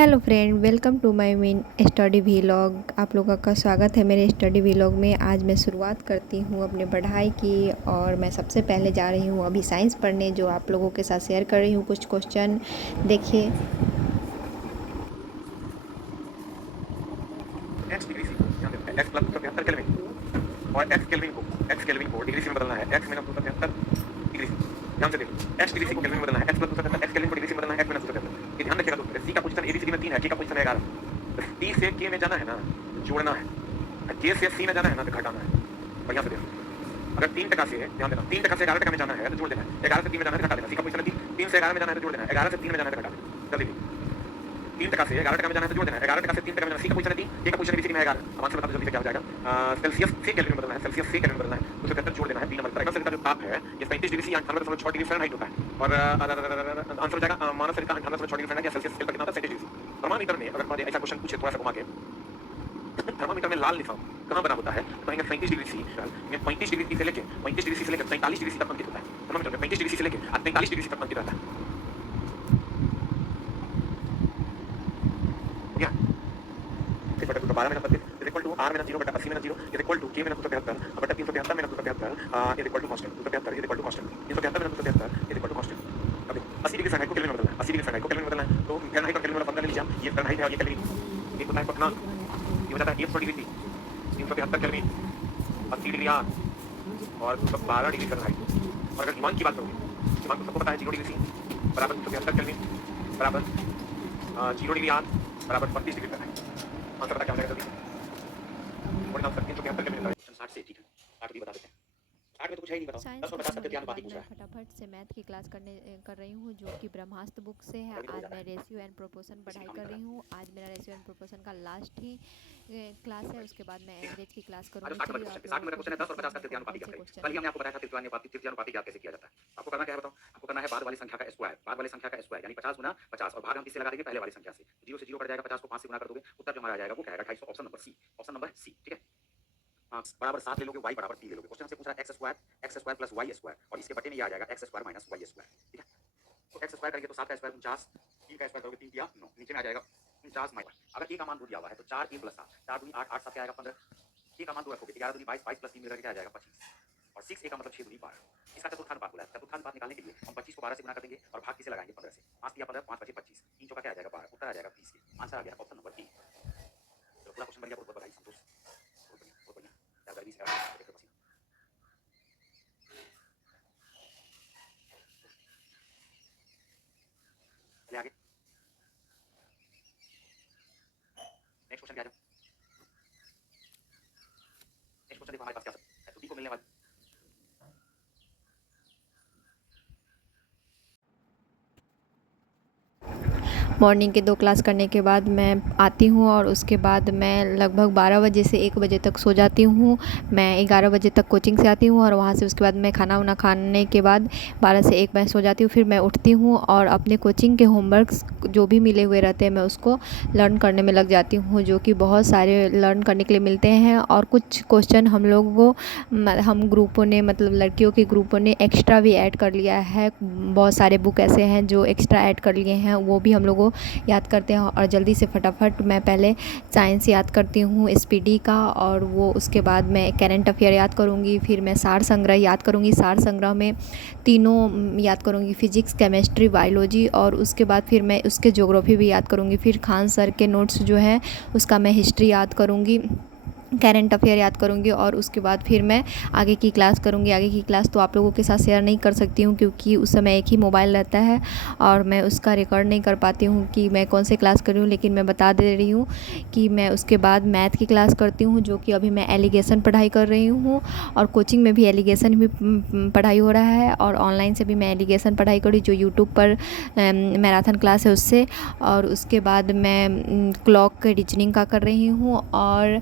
Hello friend, welcome to my main study vlog. आप लोगों का स्वागत है मेरे स्टडी व्लॉग में। आज मैं शुरुआत करती हूँ अपने पढ़ाई की और मैं सबसे पहले जा रही हूँ अभी साइंस पढ़ने, जो आप लोगों के साथ शेयर कर रही हूँ कुछ क्वेश्चन। देखिए, एक्स डिग्री सी ध्यान देना है एक्स प्लस 273 केल्विन और एक्स केल्विन को डिग्री सी में बदलना है एक्स माइनस 273 डिग्री सी। ध्यान से देखो एक्स डिग्री सी को केल्विन में बदलना है एक्स प्लस 273 एक्स केल्विन को डिग्री सी में बदलना है एक्स माइनस 273। ये ध्यान रखिएगा दोस्तों, सी का पोजीशन एबीसीडी में 3 है, के का पोजीशन है 11। तो टी से के में जाना है ना तो जोड़ना है, के से सी में जाना है ना तो घटाना है। बढ़िया से देखो, अगर 3% से ध्यान देना 3% से 11% में जाना है तो जोड़ देना है, 11 से 3 में जाना है तो घटा देना। सी का पोजीशन 3 से 11 में जाना है तो जोड़ देना है, 11 से 3 में जाना है तो घटा देना। जल्दी 3% से 11% में जाना है तो जोड़ देना है, 11% से 3% में जाना है। सी का पोजीशन 3, के का पोजीशन एबीसीडी में 11। अब आंसर बता दो जल्दी से क्या हो जाएगा। सेल्सियस से केल्विन में बदलना है, सेल्सियस से केल्विन में बदलना है, तो 273 जोड़ देना है। 3 नंबर पर का जो ताप है ये 35 डिग्री सी 98.6 डिग्री फ़ारेनहाइट होता है। और आंसर हो जाएगा मानव शरीर का 98.6 डिग्री फ़ारेनहाइट या सेल्सियस स्केल पर कितना होता है 37 डिग्री सी। थर्मामीटर में अगर हमारे ऐसा क्वेश्चन पूछे थोड़ा सा घुमा के, थर्मामीटर में लाल लिखा कहां बना होता है तो कहेंगे 35 डिग्री सी में 35 डिग्री से लेके 45 डिग्री सी तक अंकित होता है। थर्मामीटर में 35 डिग्री से लेके 45 डिग्री सी तक अंकित रहता है। या 12 में 32 इज इक्वल टू r में 0 बटा 80 में 0 इज इक्वल टू k में 273 बटा 373 में 273 is equal to constant 273 is equal to constant 373 में 273 इज इक्वल टू कांस्टेंट। अब 80 डिग्री फ़ारेनहाइट को केल्विन में बदलना है, 80 डिग्री फ़ारेनहाइट को केल्विन में बदलना है। तो फ़ारेनहाइट और केल्विन वाला फॉर्मूला ले लीजिए आप। ये फ़ारेनहाइट है और ये केल्विन, एक होता है क्वथनांक, ये हो जाता है 100 degree C 373 Kelvin 80 degree R और 12 डिग्री फ़ारेनहाइट। और अगर ईमान की बात करोगे, ईमान तो सबको पता है 0 डिग्री सी बराबर 373 केल्विन बराबर 0 डिग्री आर बराबर 35 डिग्री फ़ारेनहाइट। आंसर पता क्या हो जाएगा जल्दी? और आंसर 373 केल्विन होता है। 60 से ठीक है, 60 भी बता देते हैं। 60 में तो कुछ है ही नहीं, बताओ साइंस 10 और खत्म 50 होने सत्तर के अनुपात ही बाद पूछा मैं है। फटाफट से मैथ की क्लास कर रही हूँ, जो कि ब्रह्मास्त्र बुक से है। रवि तो हो आज जाता मैं है, रेशियो एंड प्रोपोर्शन किसी पढ़ाई काम नहीं कर कर रही रहा हूँ। आज मेरा रेशियो एंड प्रोपोर्शन का लास्ट ही क्लास है। है। उसके बाद मैं एवरेज की क्लास आज करूँगी। 60 नंबर चलिए क्वेश्चन आप है, 60 लोगों नंबर को क्वेश्चन है, 10 और दिखाती 50 का हूँ कौन तृतीयानुपाती कौन ज्ञात से करिए। क्वेश्चन कल ही है। हमने आपको बताया था तृतीयानुपाती ज्ञात कैसे किया जाता है। आपको करना क्या है बताओ, आपको करना है बाद वाली संख्या का स्क्वायर, बाद वाली संख्या का स्क्वायर यानी 50 गुना 50 और भाग हम किससे लगा देंगे पहले वाली संख्या से। 0 से 0 कट जाएगा, 50 को 5 से गुना कर दोगे, उत्तर जो हमारा आ जाएगा वो क्या आएगा 250। ऑप्शन नंबर सी ठीक है। बराबर 7 ले लोगे, y बराबर 3 ले लोगे। क्वेश्चन हमसे पूछ रहा है X square plus Y square और इसके बटे में ये आ जाएगा X square minus Y square ठीक है। तो एक्स स्क्वायर करेंगे तो 7 का स्क्वायर 49, 3 का स्क्वायर करोगे 3 या 9, नीचे में आ जाएगा 49 माइनस। अगर ए का मान दो दिया हुआ है तो 4 ए प्लस 7, 4 दूनी 8, 8 7 क्या आएगा 15। ए का मान दो रखोगे 11 दूनी 22, 22 प्लस 3 मिलकर क्या आ जाएगा 25 और 6 ए का मतलब 6 दूनी 12। इसका चतुर्थानुपात बोला है, चतुर्थानुपात निकालने के लिए हम 25 को 12 से गुना कर देंगे और भाग किसे लगाएंगे 15 से। 5 दिया 15, 5 बचे 25, 3 चौका क्या आ जाएगा 12, उत्तर आ जाएगा 20 के। आंसर आ गया ऑप्शन नंबर डी। चलो पूरा क्वेश्चन बन गया, बहुत बहुत बधाई, संतोष, बहुत बढ़िया बहुत बढ़िया। क्या गर्मी से देखो पसीना। चलिए आगे नेक्स्ट क्वेश्चन पे आ जाओ। नेक्स्ट क्वेश्चन देखो हमारे पास क्या है, तो डी को मिलने वाला मॉर्निंग के 2 क्लास करने के बाद मैं आती हूँ और उसके बाद मैं लगभग 12 बजे से 1 बजे तक सो जाती हूँ। मैं 11 बजे तक कोचिंग से आती हूँ और वहाँ से उसके बाद मैं खाना वाना खाने के बाद 12 से 1 मैं सो जाती हूँ। फिर मैं उठती हूँ और अपने कोचिंग के होमवर्क्स जो भी मिले हुए रहते हैं मैं उसको लर्न करने में लग जाती हूँ, जो कि बहुत सारे लर्न करने के लिए मिलते हैं। और कुछ क्वेश्चन हम लोगों को हम ग्रुपों ने, मतलब लड़कियों के ग्रुपों ने एक्स्ट्रा भी ऐड कर लिया है। बहुत सारे बुक ऐसे हैं जो एक्स्ट्रा ऐड कर लिए हैं, वो भी हम लोगों याद करते हैं। और जल्दी से फटाफट मैं पहले साइंस याद करती हूँ स्पीडी का, और वो उसके बाद मैं करंट अफेयर याद करूँगी। फिर मैं सार संग्रह याद करूँगी, सार संग्रह में तीनों याद करूँगी, फिजिक्स केमिस्ट्री बायोलॉजी। और उसके बाद फिर मैं उसके ज्योग्राफी भी याद करूँगी। फिर खान सर के नोट्स जो हैं उसका मैं हिस्ट्री याद करूँगी, करंट अफेयर याद करूँगी। और उसके बाद फिर मैं आगे की क्लास करूँगी। आगे की क्लास तो आप लोगों के साथ शेयर नहीं कर सकती हूँ, क्योंकि उस समय एक ही मोबाइल रहता है और मैं उसका रिकॉर्ड नहीं कर पाती हूँ कि मैं कौन से क्लास कर रही हूँ। लेकिन मैं बता दे रही हूँ कि मैं उसके बाद मैथ की क्लास करती हूँ, जो कि अभी मैं एलिगेशन पढ़ाई कर रही हूँ। और कोचिंग में भी एलिगेशन भी पढ़ाई हो रहा है, और ऑनलाइन से भी मैं एलिगेशन पढ़ाई करी जो यूट्यूब पर मैराथन क्लास है उससे। और उसके बाद मैं क्लॉक रीजनिंग का कर रही हूँ, और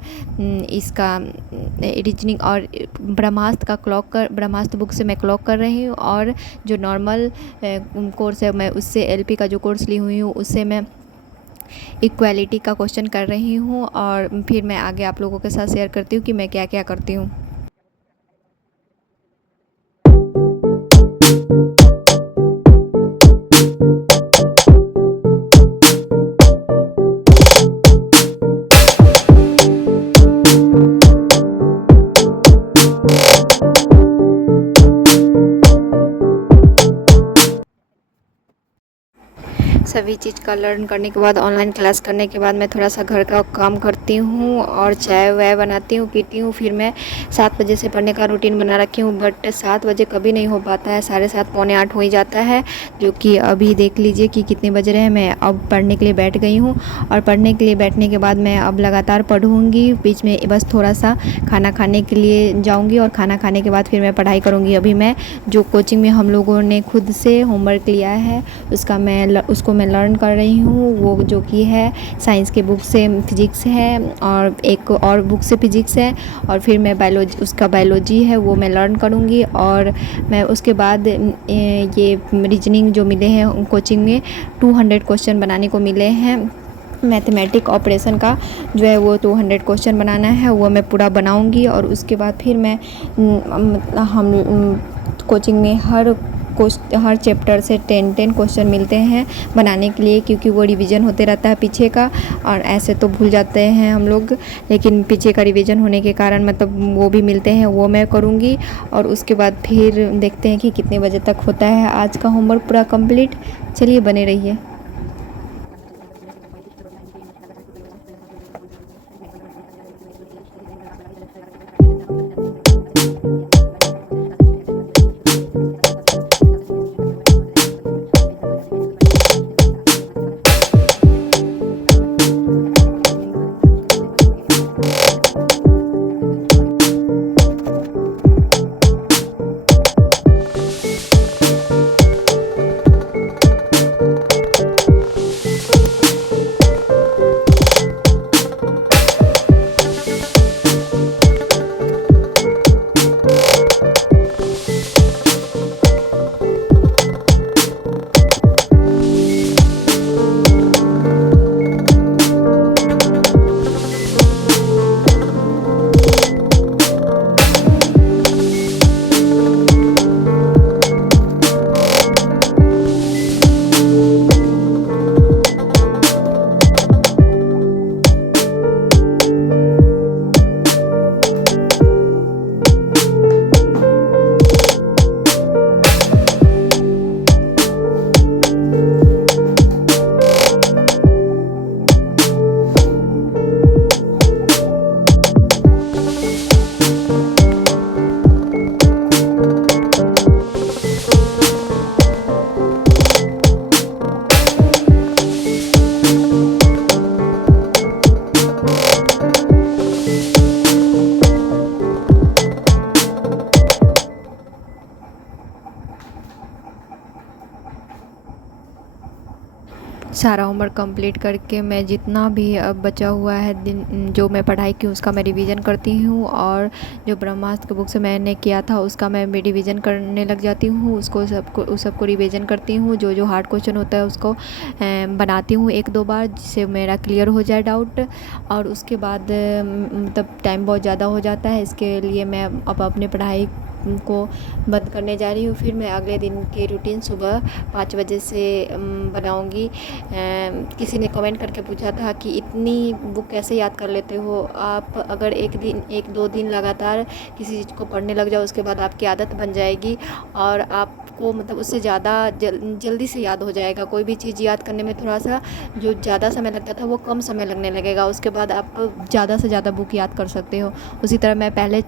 इसका रीजनिंग और ब्रह्मास्त्र बुक से मैं क्लॉक कर रही हूँ। और जो नॉर्मल कोर्स है मैं उससे एलपी का जो कोर्स ली हुई हूँ उससे मैं इक्वालिटी का क्वेश्चन कर रही हूँ। और फिर मैं आगे आप लोगों के साथ शेयर करती हूँ कि मैं क्या क्या करती हूँ। सभी चीज़ का लर्न करने के बाद ऑनलाइन क्लास करने के बाद मैं थोड़ा सा घर का काम करती हूँ और चाय वाय बनाती हूँ, पीती हूँ। फिर मैं 7 बजे से पढ़ने का रूटीन बना रखी हूँ, बट 7 बजे कभी नहीं हो पाता है, 7:30 पौने 8 हो ही जाता है, जो कि अभी देख लीजिए कि कितने बज रहे हैं। मैं अब पढ़ने के लिए बैठ गई हूँ और पढ़ने के लिए बैठने के बाद मैं अब लगातार पढ़ूँगी। बीच में बस थोड़ा सा खाना खाने के लिए जाऊँगी और खाना खाने के बाद फिर मैं पढ़ाई करूँगी। अभी मैं जो कोचिंग में हम लोगों ने खुद से होमवर्क लिया है उसको मैं लर्न कर रही हूँ, वो जो कि है साइंस के बुक से फिजिक्स है और एक और बुक से फिजिक्स है, और फिर मैं बायोलॉजी है वो मैं लर्न करूँगी। और मैं उसके बाद ये रीजनिंग जो मिले हैं कोचिंग में 200 क्वेश्चन बनाने को मिले हैं। मैथमेटिक ऑपरेशन का जो है वो 200 क्वेश्चन बनाना है, वो मैं पूरा बनाऊंगी। और उसके बाद फिर मैं हम कोचिंग में हर चैप्टर से 10 क्वेश्चन मिलते हैं बनाने के लिए, क्योंकि वो रिवीजन होते रहता है पीछे का, और ऐसे तो भूल जाते हैं हम लोग, लेकिन पीछे का रिवीजन होने के कारण मतलब वो भी मिलते हैं, वो मैं करूँगी। और उसके बाद फिर देखते हैं कि कितने बजे तक होता है आज का होमवर्क पूरा कंप्लीट। चलिए बने रहिए। सारा होमवर्क कंप्लीट करके मैं जितना भी अब बचा हुआ है दिन जो मैं पढ़ाई की उसका मैं रिवीजन करती हूँ, और जो ब्रह्मास्त्र की बुक से मैंने किया था उसका मैं भी रिवीजन करने लग जाती हूँ। उस सबको रिवीजन करती हूँ, जो हार्ड क्वेश्चन होता है उसको बनाती हूँ 1-2 बार, जिससे मेरा क्लियर हो जाए डाउट। और उसके बाद मतलब टाइम बहुत ज़्यादा हो जाता है, इसके लिए मैं अब अपने पढ़ाई को बंद करने जा रही हूँ। फिर मैं अगले दिन की रूटीन सुबह 5 बजे से बनाऊँगी। किसी ने कमेंट करके पूछा था कि इतनी बुक कैसे याद कर लेते हो आप? अगर 1-2 दिन लगातार किसी चीज़ को पढ़ने लग जाओ, उसके बाद आपकी आदत बन जाएगी और आपको मतलब उससे ज़्यादा जल्दी से याद हो जाएगा। कोई भी चीज़ याद करने में थोड़ा सा जो ज़्यादा समय लगता था वो कम समय लगने लगेगा, उसके बाद आप ज़्यादा से ज़्यादा बुक याद कर सकते हो। उसी तरह मैं पहले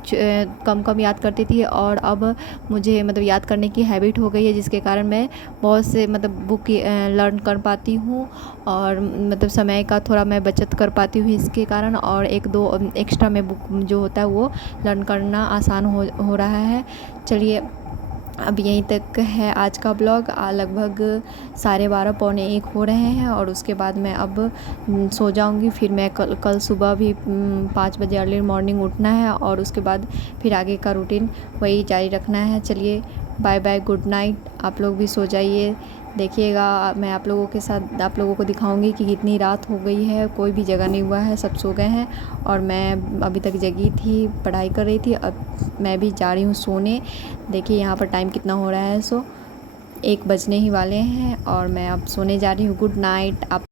कम याद करती थी, और अब मुझे मतलब याद करने की हैबिट हो गई है, जिसके कारण मैं बहुत से मतलब बुक लर्न कर पाती हूँ, और मतलब समय का थोड़ा मैं बचत कर पाती हूँ इसके कारण, और 1-2 एक्स्ट्रा में बुक जो होता है वो लर्न करना आसान हो रहा है। चलिए अब यहीं तक है आज का ब्लॉग। लगभग 12:30 पौने 1 हो रहे हैं, और उसके बाद मैं अब सो जाऊंगी। फिर मैं कल सुबह भी 5 बजे अर्ली मॉर्निंग उठना है, और उसके बाद फिर आगे का रूटीन वही जारी रखना है। चलिए बाय बाय, गुड नाइट। आप लोग भी सो जाइए। देखिएगा मैं आप लोगों को दिखाऊंगी कि कितनी रात हो गई है, कोई भी जगह नहीं हुआ है, सब सो गए हैं, और मैं अभी तक जगी थी, पढ़ाई कर रही थी। अब मैं भी जा रही हूँ सोने। देखिए यहाँ पर टाइम कितना हो रहा है, 1 बजने ही वाले हैं, और मैं अब सोने जा रही हूँ। Good night. आप